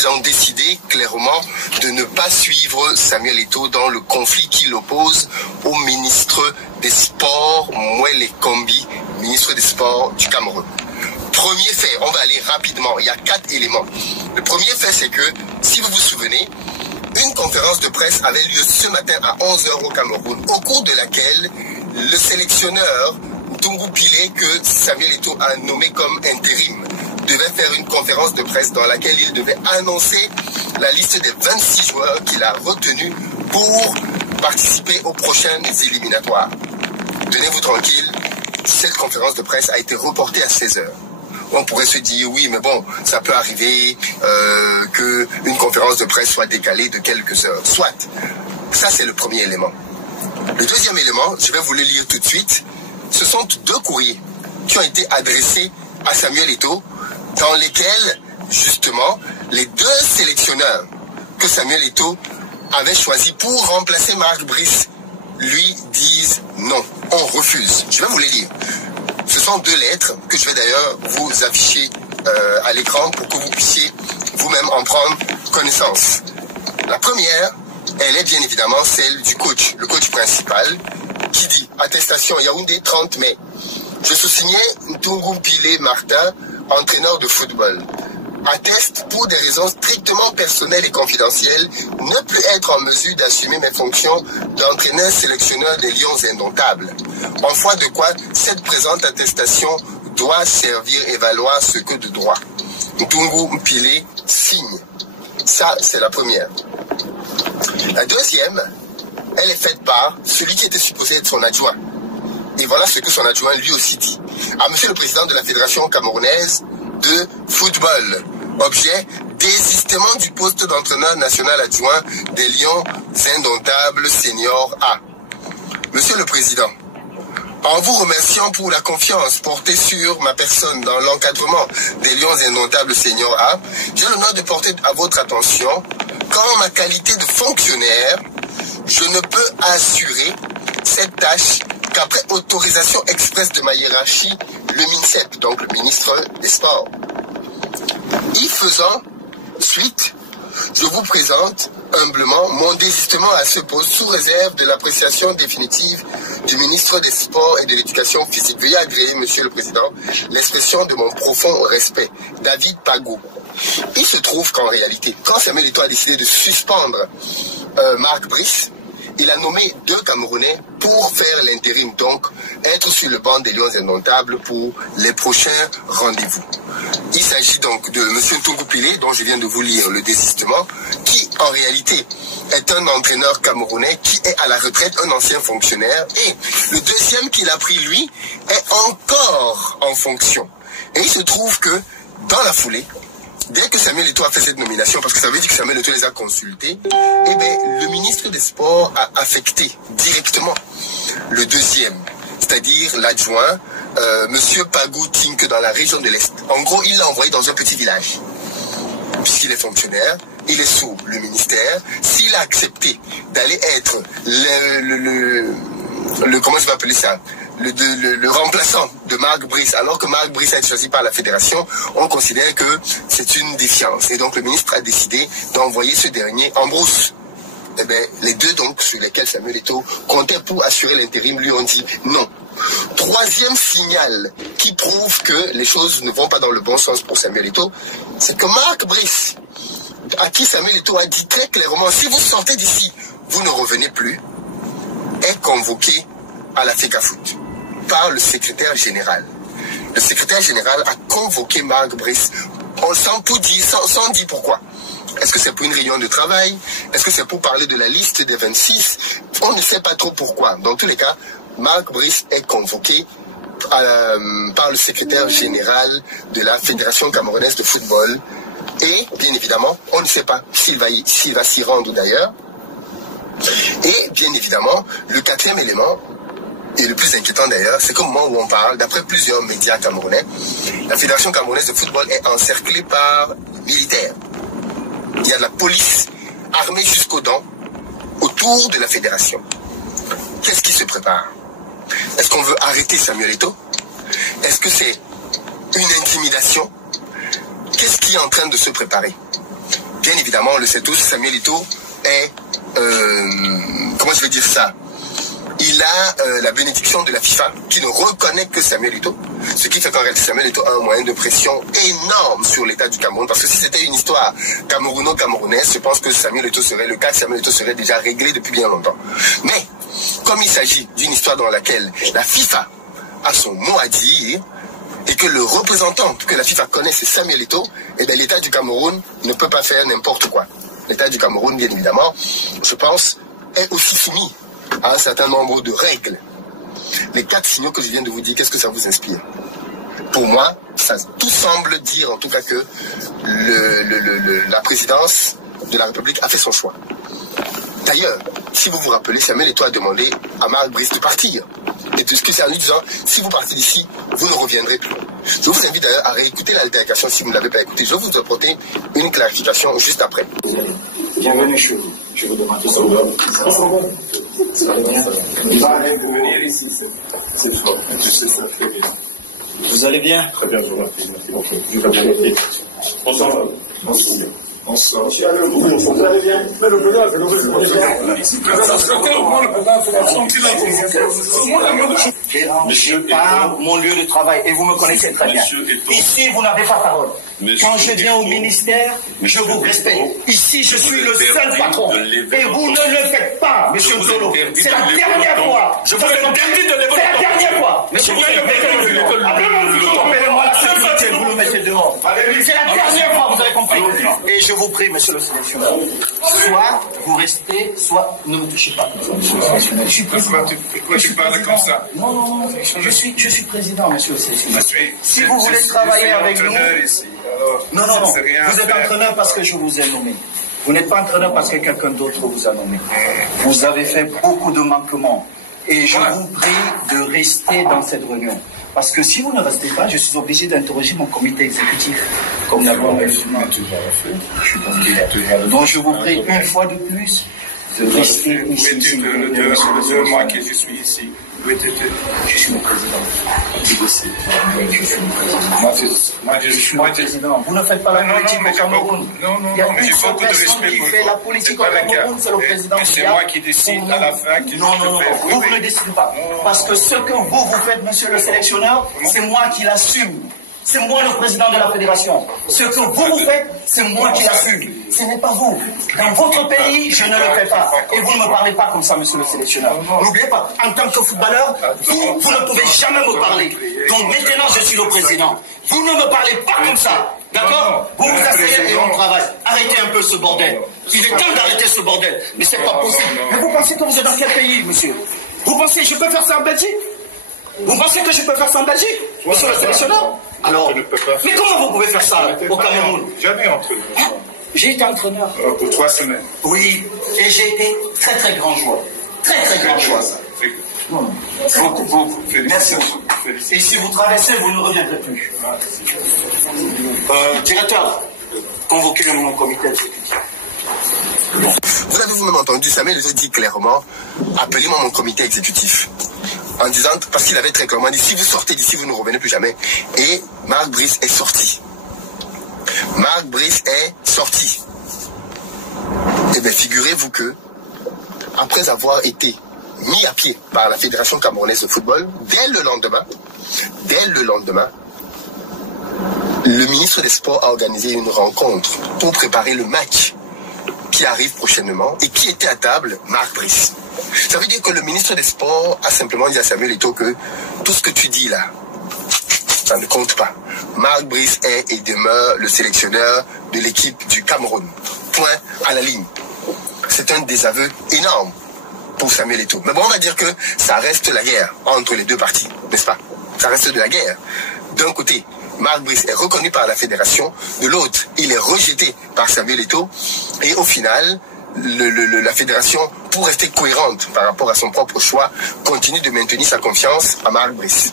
ils ont décidé clairement de ne pas suivre Samuel Eto'o dans le conflit qui l'oppose au ministre des Sports, Mwele Kombi, ministre des Sports du Cameroun. Premier fait, on va aller rapidement, il y a 4 éléments. Le premier fait, c'est que, si vous vous souvenez, une conférence de presse avait lieu ce matin à 11 h au Cameroun, au cours de laquelle le sélectionneur Ntungu Pile, que Samuel Eto'o a nommé comme intérim, devait faire une conférence de presse dans laquelle il devait annoncer la liste des 26 joueurs qu'il a retenus pour participer aux prochaines éliminatoires. Tenez-vous tranquille, cette conférence de presse a été reportée à 16 h. On pourrait se dire, oui, mais bon, ça peut arriver qu'une conférence de presse soit décalée de quelques heures. Soit. Ça, c'est le premier élément. Le deuxième élément, je vais vous le lire tout de suite. Ce sont 2 courriers qui ont été adressés à Samuel Eto'o, dans lesquels, justement, les 2 sélectionneurs que Samuel Eto'o avait choisis pour remplacer Marc Brice lui disent non, on refuse. Je vais vous les lire. Ce sont 2 lettres que je vais d'ailleurs vous afficher à l'écran pour que vous puissiez vous-même en prendre connaissance. La première, elle est bien évidemment celle du coach, le coach principal, qui dit « Attestation Yaoundé 30 mai. Je sous-signais Ntungu Pile Martin, entraîneur de football. Atteste pour des raisons strictement personnelles et confidentielles ne plus être en mesure d'assumer mes fonctions d'entraîneur sélectionneur des Lions indomptables. En foi de quoi cette présente attestation doit servir et valoir ce que de droit. Ntungu Pile signe. Ça, c'est la première. La deuxième, elle est faite par celui qui était supposé être son adjoint. Et voilà ce que son adjoint lui aussi dit. À monsieur le président de la Fédération camerounaise de football. Objet, désistement du poste d'entraîneur national adjoint des Lions indomptables senior A. Monsieur le président, en vous remerciant pour la confiance portée sur ma personne dans l'encadrement des Lions indomptables senior A, j'ai l'honneur de porter à votre attention qu'en ma qualité de fonctionnaire, je ne peux assurer cette tâche qu'après autorisation expresse de ma hiérarchie, le MINSEP, donc le ministre des Sports. Y faisant suite, je vous présente humblement mon désistement à ce poste sous réserve de l'appréciation définitive du ministre des Sports et de l'Éducation physique. Veuillez agréer, Monsieur le Président, l'expression de mon profond respect. David Pagou. Il se trouve qu'en réalité, quand Samuel Eto'o a décidé de suspendre Marc Brice, il a nommé 2 Camerounais pour faire l'intérim, donc être sur le banc des Lions indomptables pour les prochains rendez-vous. Il s'agit donc de M. Ntungu Pile, dont je viens de vous lire le désistement, qui en réalité est un entraîneur camerounais qui est à la retraite, un ancien fonctionnaire. Et le deuxième qu'il a pris, lui, est encore en fonction. Et il se trouve que, dans la foulée, dès que Samuel Eto'o a fait cette nomination, parce que ça veut dire que Samuel Eto'o les a consultés, eh bien, le ministre des Sports a affecté directement le deuxième, c'est-à-dire l'adjoint, Monsieur Pagou Tink, dans la région de l'Est. En gros, il l'a envoyé dans un petit village, puisqu'il est fonctionnaire, il est sous le ministère. S'il a accepté d'aller être comment je vais appeler ça, le remplaçant de Marc Brice, alors que Marc Brice a été choisi par la fédération, on considère que c'est une défiance. Et donc le ministre a décidé d'envoyer ce dernier en brousse. Eh bien, les 2 donc sur lesquels Samuel Eto'o comptait pour assurer l'intérim lui ont dit non. Troisième signal qui prouve que les choses ne vont pas dans le bon sens pour Samuel Eto'o, c'est que Marc Brice, à qui Samuel Eto'o a dit très clairement, si vous sortez d'ici, vous ne revenez plus, est convoqué à la FECAFOOT par le secrétaire général. Le secrétaire général a convoqué Marc Brice sans tout dire, sans dire pourquoi. Est-ce que c'est pour une réunion de travail? Est-ce que c'est pour parler de la liste des 26? On ne sait pas trop pourquoi. Dans tous les cas, Marc Brice est convoqué par le secrétaire général de la Fédération camerounaise de football. Et, bien évidemment, on ne sait pas s'il va s'y rendre d'ailleurs. Et, bien évidemment, le 4e élément, et le plus inquiétant d'ailleurs, c'est qu'au moment où on parle, d'après plusieurs médias camerounais, la Fédération camerounaise de football est encerclée par les militaires. Il y a de la police armée jusqu'aux dents autour de la fédération. Qu'est-ce qui se prépare? Est-ce qu'on veut arrêter Samuel Eto'o? Est-ce que c'est une intimidation? Qu'est-ce qui est en train de se préparer? bien évidemment, on le sait tous, Samuel Eto'o est, comment je vais dire ça, il a la bénédiction de la FIFA qui ne reconnaît que Samuel Eto'o, ce qui fait qu'en réalité Samuel Eto'o a un moyen de pression énorme sur l'État du Cameroun, parce que si c'était une histoire camerouno-camerounaise, je pense que Samuel Eto'o serait, le cas de Samuel Eto'o serait déjà réglé depuis bien longtemps. Mais, comme il s'agit d'une histoire dans laquelle la FIFA a son mot à dire, et que le représentant que la FIFA connaît, c'est Samuel Eto'o, et bien l'État du Cameroun ne peut pas faire n'importe quoi. L'État du Cameroun, bien évidemment, je pense, est aussi soumis à un certain nombre de règles. Les 4 signaux que je viens de vous dire, qu'est-ce que ça vous inspire? Pour moi, tout semble dire en tout cas que la présidence de la République a fait son choix. D'ailleurs, si vous vous rappelez, Samuel Eto'o a demandé à Marc Brice de partir. Et tout ce que c'est en lui disant, si vous partez d'ici, vous ne reviendrez plus. Je vous invite d'ailleurs à réécouter l'altercation si vous ne l'avez pas écouté. Je vais vous apporter une clarification juste après. Bienvenue chez vous. Je vous demande tout ça. Ça va bien. Il va venir ici. C'est trop. Je sais ça très bien. Vous allez bien? Très bien, je vous remercie. Merci beaucoup. Je vais vous remercier. Bonsoir. Bonsoir. Bonsoir. Vous allez bien? Mais le président, c'est le je pars mon lieu de travail et vous me connaissez très bien. Ici, vous n'avez pas parole. Quand je viens au ministère, je vous respecte. Ici, je suis le seul patron. Et vous ne le faites pas, monsieur Ntolo. C'est la dernière fois. Je vous interdis de lever. C'est la dernière fois. Monsieur Ntolo, appelez-moi la sécurité, vous le mettez dehors. C'est la dernière fois, vous avez compris. Et je vous prie, monsieur le sélectionneur, soit vous restez, soit ne me touchez pas. Je suis président. Pourquoi tu parles comme ça? Non, je suis président, monsieur le sélectionneur. Si vous voulez travailler avec nous... Non, vous êtes entraîneur parce que je vous ai nommé. Vous n'êtes pas entraîneur parce que quelqu'un d'autre vous a nommé. Vous avez fait beaucoup de manquements. Et je vous prie de rester dans cette réunion. Parce que si vous ne restez pas, je suis obligé d'interroger mon comité exécutif. Comme d'abord, je suis donc je vous prie une fois de plus de rester ici. De moi que je suis ici. Je suis le président. Je suis le président. Vous ne faites pas la politique au Cameroun. Il y a une seule personne qui fait la politique au Cameroun, c'est le président. C'est moi qui décide à la fin. Non, vous ne décidez pas. Parce que ce que vous faites, monsieur le sélectionneur, c'est moi qui l'assume. C'est moi le président de la fédération. Ce que vous faites, c'est moi qui l'assume. Ce n'est pas vous. Dans votre pays, je ne le fais pas. Et vous ne me parlez pas comme ça, monsieur le sélectionneur. N'oubliez pas, en tant que footballeur, vous ne pouvez jamais me parler. Donc maintenant, je suis le président. Vous ne me parlez pas comme ça. D'accord? Vous vous asseyez et on travaille. Arrêtez un peu ce bordel. Il est temps d'arrêter ce bordel. Mais c'est pas possible. Mais vous pensez que vous êtes dans quel pays, monsieur? Vous pensez que je peux faire ça en Belgique? Vous pensez que je peux faire ça en Belgique, monsieur le sélectionneur? Alors, mais comment vous pouvez faire ça au Cameroun? Jamais entraîneur. J'ai été entraîneur. Pour 3 semaines. Oui, et j'ai été très très grand joueur. Très grand joueur. Beaucoup. Merci beaucoup. Et si vous traversez, vous ne reviendrez plus. Directeur, convoquez mon comité exécutif. Vous avez vous-même entendu, Samuel Eto'o dit clairement, appelez-moi mon comité exécutif. En disant, parce qu'il avait très clairement dit, si vous sortez d'ici, vous ne revenez plus jamais. Et Marc Brice est sorti. Marc Brice est sorti. Eh bien, figurez-vous que, après avoir été mis à pied par la Fédération camerounaise de football, dès le lendemain, le ministre des Sports a organisé une rencontre pour préparer le match qui arrive prochainement et qui était à table, Marc Brice. Ça veut dire que le ministre des Sports a simplement dit à Samuel Eto'o que tout ce que tu dis là, ça ne compte pas. Marc Brice est et demeure le sélectionneur de l'équipe du Cameroun. Point à la ligne. C'est un désaveu énorme pour Samuel Eto'o. Mais bon, on va dire que ça reste la guerre entre les deux parties, n'est-ce pas? Ça reste de la guerre. D'un côté, Marc Brice est reconnu par la fédération, de l'autre, il est rejeté par Samuel Eto'o, et au final, la fédération, pour rester cohérente par rapport à son propre choix, continue de maintenir sa confiance à Marc Brice.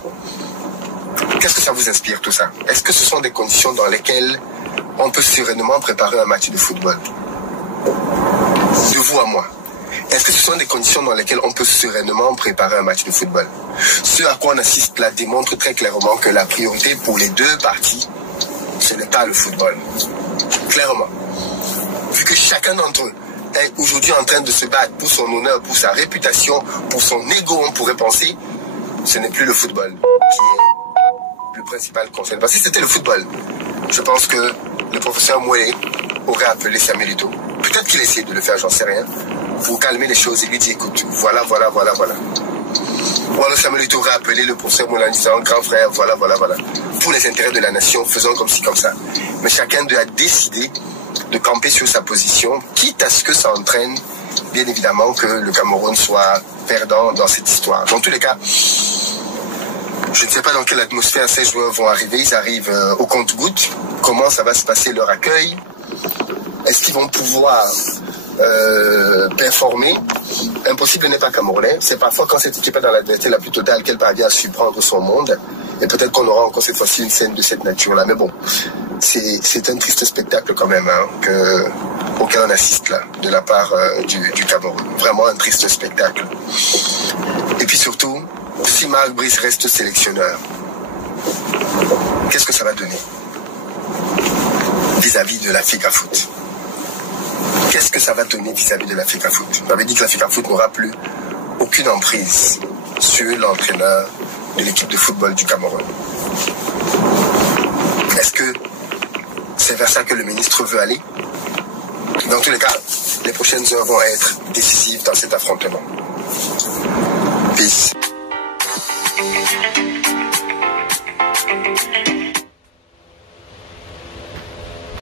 Qu'est-ce que ça vous inspire tout ça? Est-ce que ce sont des conditions dans lesquelles on peut sereinement préparer un match de football? De vous à moi. Est-ce que ce sont des conditions dans lesquelles on peut sereinement préparer un match de football? Ce à quoi on assiste là démontre très clairement que la priorité pour les deux parties, ce n'est pas le football. Clairement. chacun d'entre eux est aujourd'hui en train de se battre pour son honneur, pour sa réputation, pour son ego, on pourrait penser, ce n'est plus le football qui est le principal concern. Parce que si c'était le football, je pense que le professeur Mouélé aurait appelé Samuel Eto'o. Peut-être qu'il essaie de le faire, j'en sais rien, pour calmer les choses et lui dire, écoute, voilà. Ou alors Samuel Eto'o aurait appelé le professeur Mouélé en disant, grand frère, voilà. Pour les intérêts de la nation, faisons comme ci, comme ça. Mais chacun doit décider de camper sur sa position, quitte à ce que ça entraîne, bien évidemment, que le Cameroun soit perdant dans cette histoire. Dans tous les cas, je ne sais pas dans quelle atmosphère ces joueurs vont arriver. Ils arrivent au compte-gouttes. Comment ça va se passer leur accueil? Est-ce qu'ils vont pouvoir performer? Impossible n'est pas camerounais. C'est parfois quand cette équipe est dans l'adversité la plus totale qu'elle parvient à surprendre son monde. Et peut-être qu'on aura encore cette fois-ci une scène de cette nature-là. Mais bon, c'est un triste spectacle quand même auquel on assiste là, de la part du Cameroun. Vraiment un triste spectacle. Et puis surtout, si Marc Brice reste sélectionneur, qu'est-ce que ça va donner vis-à-vis de la FECAFOOT? Qu'est-ce que ça va donner vis-à-vis de la FECAFOOT? J'avais dit que la FECAFOOT n'aura plus aucune emprise sur l'entraîneur de l'équipe de football du Cameroun. Est-ce que c'est vers ça que le ministre veut aller? Dans tous les cas, les prochaines heures vont être décisives dans cet affrontement. Peace.